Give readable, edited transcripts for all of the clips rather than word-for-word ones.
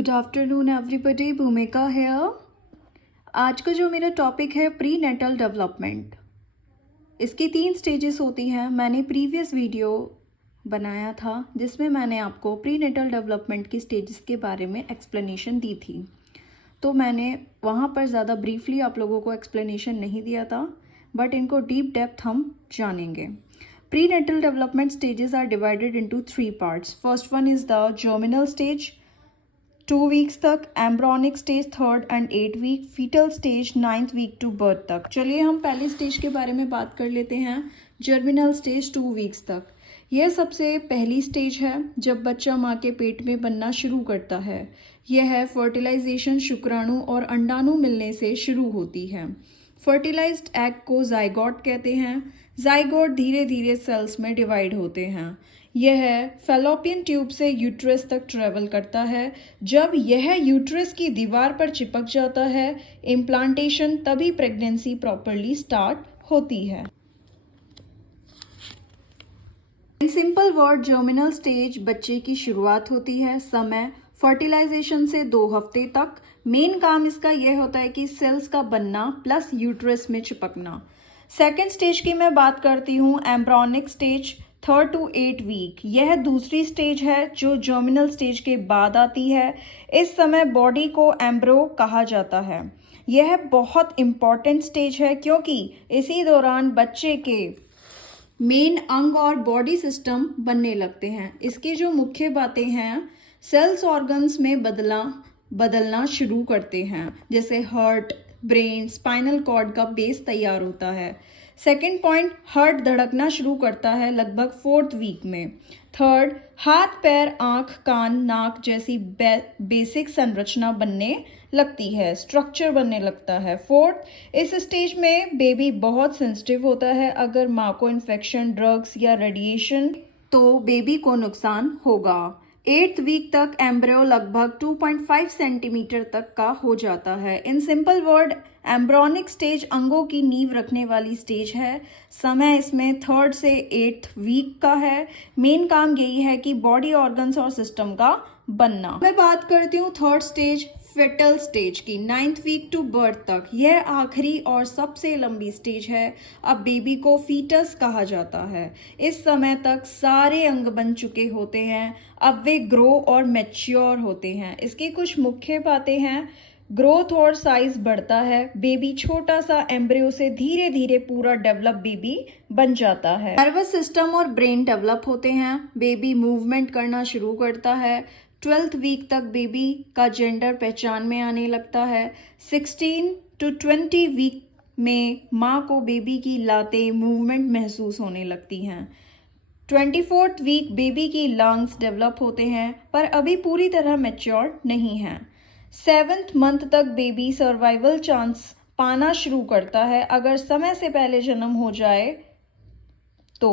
Good afternoon everybody, भूमिका है। आज का जो मेरा टॉपिक है प्री नेटल डेवलपमेंट। इसकी 3 स्टेजेस होती हैं। मैंने प्रीवियस वीडियो बनाया था जिसमें मैंने आपको प्री नेटल डेवलपमेंट की स्टेजेस के बारे में एक्सप्लेनेशन दी थी, तो मैंने वहाँ पर ज़्यादा ब्रीफली आप लोगों को एक्सप्लेनेशन नहीं दिया था, बट इनको डीप डेप्थ हम जानेंगे। Prenatal development stages are divided into 3 parts. First one is the germinal stage 2 weeks तक, embryonic stage 3rd and 8 week, fetal stage 9th week to birth तक। चलिए हम पहले स्टेज के बारे में बात कर लेते हैं, जर्मिनल स्टेज 2 वीक्स तक। यह सबसे पहली स्टेज है जब बच्चा माँ के पेट में बनना शुरू करता है। यह है फर्टिलाइजेशन शुक्राणु और अंडाणु मिलने से शुरू होती है। फर्टिलाइज्ड एग को जाइगोट कहते हैं। जाइगोट धीरे धीरे सेल्स में डिवाइड होते हैं। यह फैलोपियन ट्यूब से यूट्रस तक ट्रेवल करता है। जब यह यूट्रस की दीवार पर चिपक जाता है, इम्प्लांटेशन, तभी प्रेगनेंसी प्रॉपरली स्टार्ट होती है। In simple word, germinal stage बच्चे की शुरुआत होती है। समय फर्टिलाइजेशन से 2 हफ्ते तक। मेन काम इसका यह होता है कि सेल्स का बनना प्लस यूट्रस में चिपकना। सेकेंड स्टेज की मैं बात करती हूँ, embryonic stage 3rd to 8 week. यह दूसरी स्टेज है जो जर्मिनल स्टेज के बाद आती है। इस समय बॉडी को एम्ब्रो कहा जाता है। यह बहुत इंपॉर्टेंट स्टेज है क्योंकि इसी दौरान बच्चे के मेन अंग और बॉडी सिस्टम बनने लगते हैं। इसकी जो मुख्य बातें हैं, सेल्स ऑर्गन्स में बदलना शुरू करते हैं, जैसे हार्ट, ब्रेन, स्पाइनल कॉर्ड का बेस तैयार होता है। सेकेंड पॉइंट, हार्ट धड़कना शुरू करता है लगभग 4th वीक में। थर्ड, हाथ, पैर, आँख, कान, नाक जैसी बेसिक संरचना बनने लगती है, स्ट्रक्चर बनने लगता है। फोर्थ, इस स्टेज में बेबी बहुत सेंसिटिव होता है। अगर माँ को इन्फेक्शन, ड्रग्स या रेडिएशन तो बेबी को नुकसान होगा। 8th वीक तक एम्ब्रियो लगभग 2.5 सेंटीमीटर तक का हो जाता है। In simple word, embryonic stage अंगों की नींव रखने वाली स्टेज है। समय इसमें 3rd से 8th वीक का है। मेन काम यही है कि बॉडी ऑर्गन्स और सिस्टम का बनना। मैं बात करती हूँ 3rd स्टेज, फेटल स्टेज की, 9th वीक टू बर्थ तक। यह आखिरी और सबसे लंबी स्टेज है। अब बेबी को फीटस कहा जाता है। इस समय तक सारे अंग बन चुके होते हैं। अब वे ग्रो और मैच्योर होते हैं। इसकी कुछ मुख्य बातें हैं, ग्रोथ और साइज बढ़ता है। बेबी छोटा सा एम्ब्रियो से धीरे धीरे पूरा डेवलप बेबी बन जाता है। नर्वस सिस्टम और ब्रेन डेवलप होते हैं। बेबी मूवमेंट करना शुरू करता है। 12th वीक तक बेबी का जेंडर पहचान में आने लगता है। 16 to 20 वीक में माँ को बेबी की लातें, मूवमेंट महसूस होने लगती हैं। 24th वीक बेबी की लंग्स डेवलप होते हैं पर अभी पूरी तरह मैच्योर नहीं हैं। 7th मंथ तक बेबी सर्वाइवल चांस पाना शुरू करता है अगर समय से पहले जन्म हो जाए तो।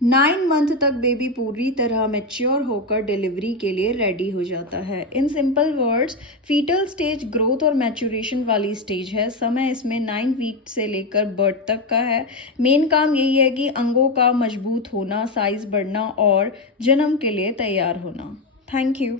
9 मंथ तक बेबी पूरी तरह मैच्योर होकर डिलीवरी के लिए रेडी हो जाता है। In simple words, foetal stage growth और मैच्योरेशन वाली स्टेज है। समय इसमें 9 वीक से लेकर बर्थ तक का है। मेन काम यही है कि अंगों का मजबूत होना, साइज बढ़ना और जन्म के लिए तैयार होना। Thank you.